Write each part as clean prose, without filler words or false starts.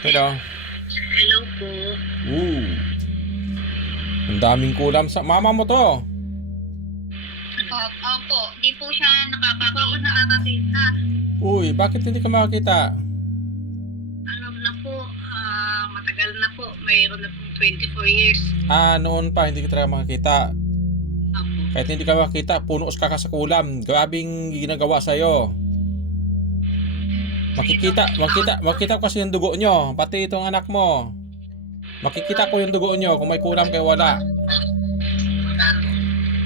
Hello. Hello po. Ang daming kulam sa mama mo to. Opo, di po siya nakakakita. Bakit hindi ka makakita? Ano na po, matagal na po. Mayroon na pong 24 years. Noon pa hindi ka talaga makakita. Opo. Kahit hindi ka makakita, punos ka sa kulam. Grabing ginagawa sa'yo. Makikita ko kasi yung dugo nyo. Pati itong anak mo. Makikita ko yung dugo nyo kung may kulam kayo wala.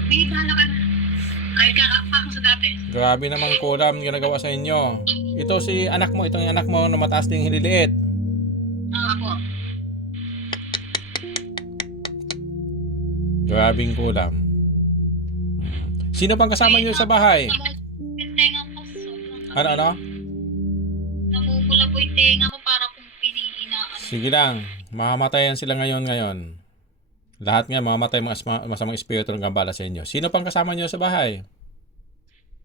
May bahala ka na. Kahit kakapang sa dati. Grabe namang kulam ginagawa sa inyo. Ito si anak mo, itong anak mo na mataas ding hililiit. Opo. Grabing kulam. Sino pang kasama nyo sa bahay? Yung tenga ko, sobrang Ano? namumula po yung tenga ko para kung piniinaan. Sige lang. Mamamatayan sila ngayon. Lahat nga mamamatay mga masamang espiritu ng gambala sa inyo. Sino pang kasama nyo sa bahay?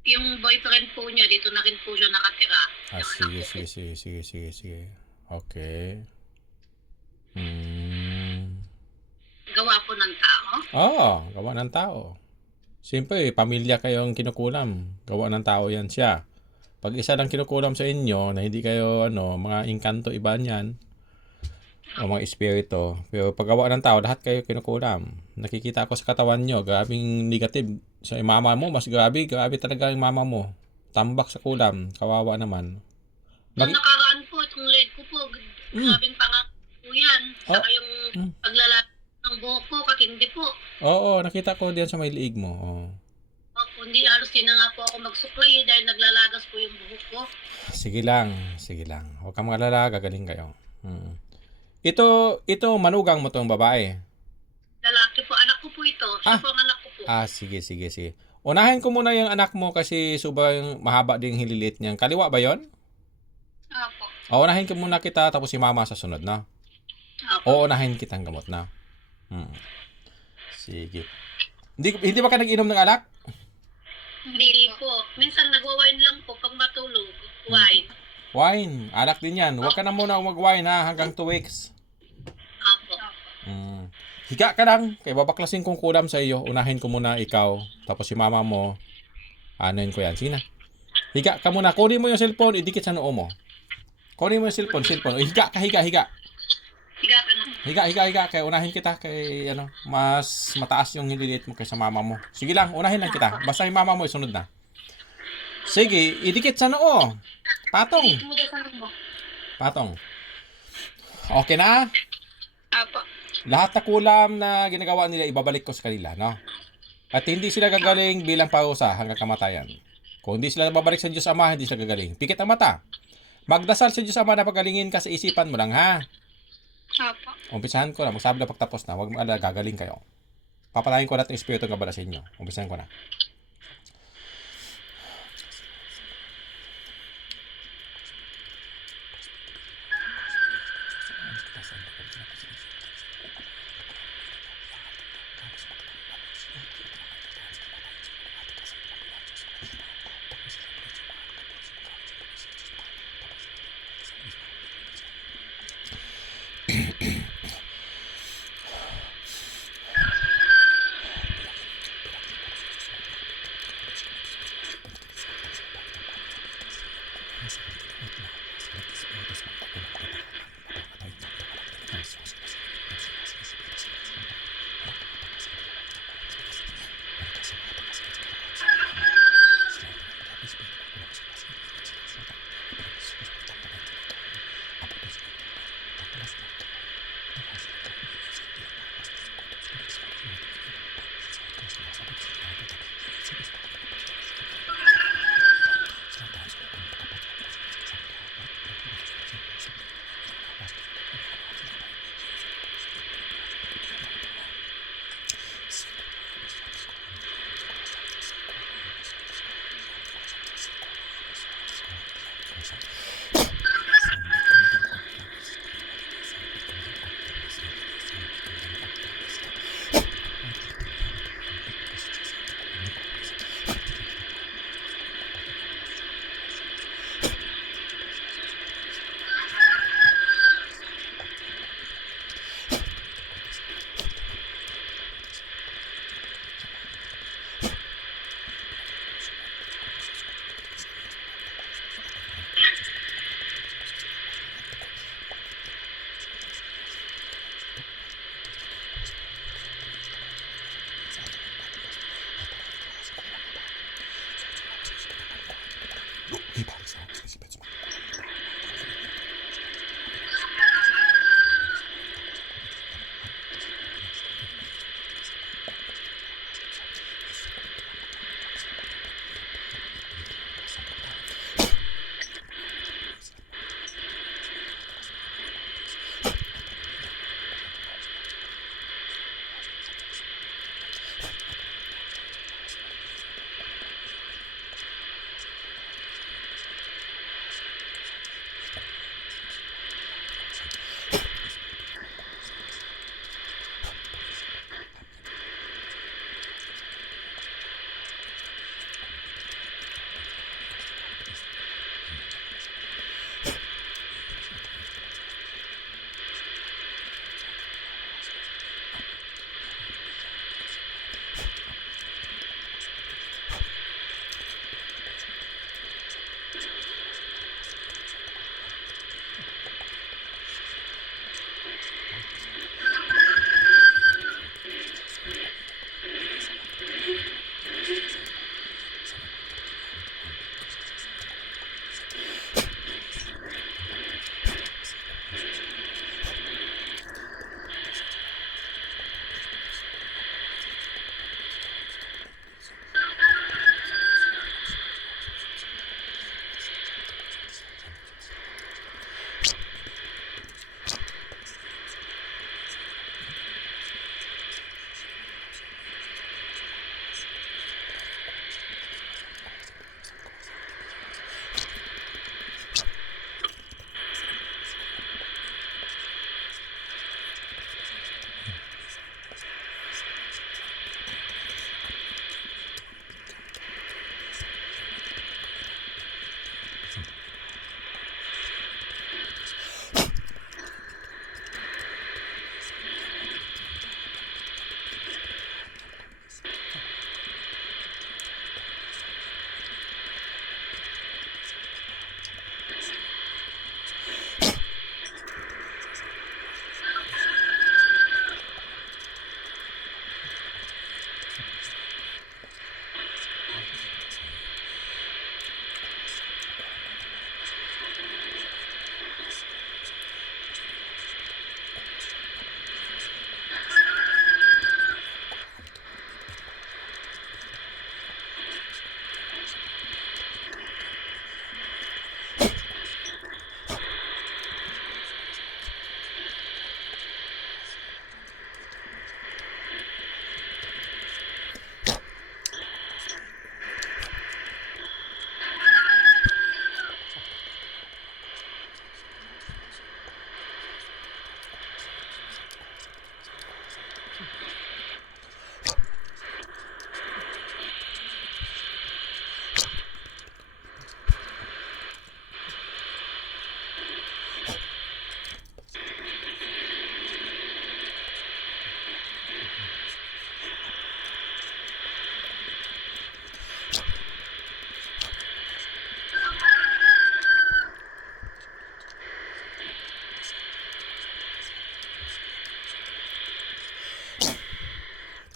Yung boyfriend po niya, dito na rin po siya nakatira. Sige. Okay. Gawa po ng tao. Gawa ng tao. Siyempre, pamilya kayong kinukulam. Gawa ng tao yan siya. Pag isa lang kinukulam sa inyo, na hindi kayo, mga inkanto iba niyan, o mga espiritu. Pero paggawa ng tao, lahat kayo kinukulam. Nakikita ko sa katawan nyo, grabing negative. Sa mama mo, mas grabe talaga yung mama mo. Tambak sa kulam, kawawa naman. Yung nakaraan po, itong leg ko po, grabing pangako po yan. Saka yung paglalaki ng buhok ko, katindi po. Oo, nakita ko diyan sa may liig mo. Opo, hindi halos din na nga po ako magsuklay dahil naglalagas po yung buhok ko. Sige lang. Huwag kang magalala, gagaling kayo. Ito manugang mo tong babae. Lalaki po, anak ko po ito. Siya po ang anak ko po. Sige. Unahin ko muna yung anak mo kasi sobrang mahaba din hililit niyan. Kaliwa ba yon? Opo. Unahin ko muna kita tapos si mama sa sunod na. Opo. Unahin kitang gamot na. Sige. Hindi ba ka nag-inom ng alak? Hindi po. Minsan nagwa-wine lang po pag matulog. Wine. Wine. Alak din yan. Huwag ka na muna mag-wine hanggang 2 weeks. Opo. Higa ka lang. Kaya babaklasin kong kulam sa iyo. Unahin ko muna ikaw. Tapos si mama mo. Anuin ko yan. Sige na. Higa ka muna. Kunin mo yung cellphone. Idikit sa noo mo. Kunin mo yung cellphone. Higa ka. Higa ka na. Higa. Kaya unahin kita. Kay mas mataas yung nililiit mo kaysa mama mo. Sige lang. Unahin lang kita. Basta yung mama mo isunod na. Sige. Idikit sa noo. Patong. Okay na? Opo. Lahat na kulam na ginagawa nila, ibabalik ko sa kanila, no? At hindi sila gagaling bilang parusa hanggang kamatayan. Kung hindi sila babalik sa Diyos Ama, hindi sila gagaling. Pikit ang mata. Magdasal sa Diyos Ama na pagalingin ka sa isipan mo lang, ha? Opo. Umpisahan ko na. Magsabi na pagtapos na. Huwag mo gagaling kayo. Papatayin ko lahat ng espiritu ng gabala sa inyo. Umpisahan ko na.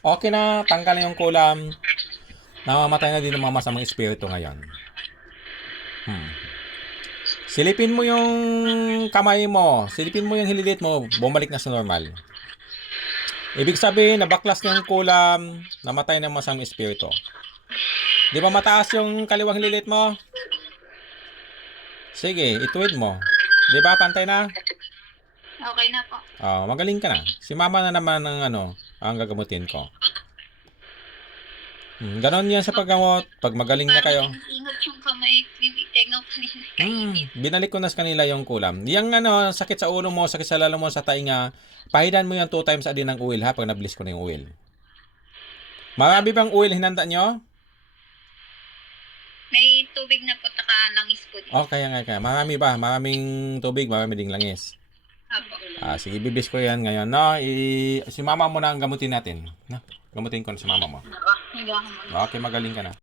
Okay na, tanggal na yung kulam. Namamatay na din ang mga masamang espiritu ngayon. Silipin mo yung kamay mo. Silipin mo yung hililit mo. Bumalik na sa normal. Ibig sabihin, nabaklas na yung kulam, namatay ng masamang espiritu. Di ba mataas yung kaliwang hililit mo? Sige, ituwid mo. Di ba, pantay na? Okay na po. Magaling ka na. Si mama na naman ang gagamutin ko. Ganon yan sa paggamot. Pag magaling na kayo. Ingat yung kamay, tingaw kanina. Binalik ko na sa kanila yung kulam. Yung sakit sa ulo mo, sakit sa lalo mo, sa tainga, pahidan mo yan 2 times a day ng oil ha, pag nablis ko na yung oil. Marami bang oil hinanda nyo? May tubig na po, taka langis po din. Okay. Marami ba? Maraming tubig, marami ding langis. Apo. Sige, bibis ko yan ngayon. No, si mama mo na ang gamutin natin. No? Gamutin ko na si mama mo. Hanggang Okay, magaling ka na.